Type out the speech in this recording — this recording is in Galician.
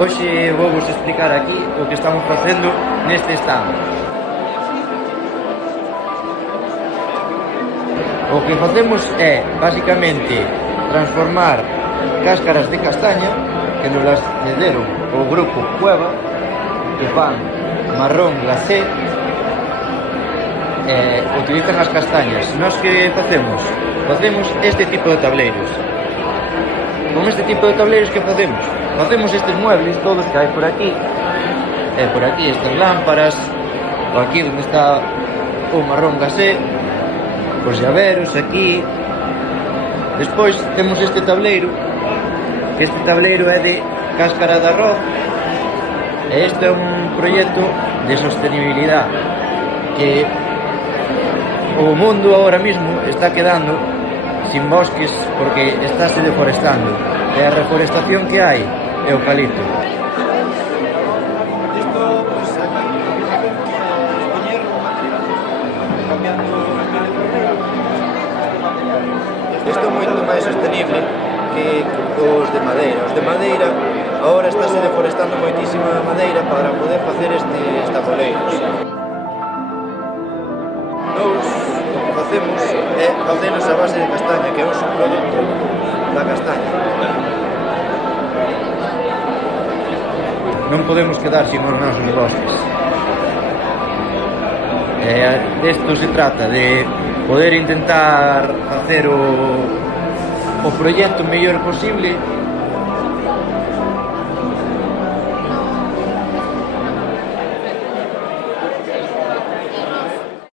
Hoxe vou vos explicar aquí o que estamos facendo neste stand. O que facemos é, basicamente, transformar cáscaras de castaña que nos las cederon o grupo Cueva, que fan marrón glacé, utilizan as castañas. Nós que facemos? Facemos este tipo de tableiros. Con este tipo de tableiros que facemos? Facemos estes muebles todos que hai por aquí, e por aquí estas lámparas, o aquí onde está o marrón glacé, os llaveros aquí. Despois temos este tableiro, que este tableiro é de cáscara de arroz, e este é un proxecto de sostenibilidade que o mundo ahora mismo está quedando sin bosques porque estáse deforestando, e a reforestación que hai é eucalipto. Isto é moito máis sostenible que os de madeira. Os de madeira, agora estáse deforestando moitísima madeira para poder facer estes tabuleiros. Nós o que facemos é facernos a base de castaña, que é un subproducto da castaña. Non podemos quedar sin os nosos bosques. Desto se trata, de poder intentar facer o proxecto mellor posible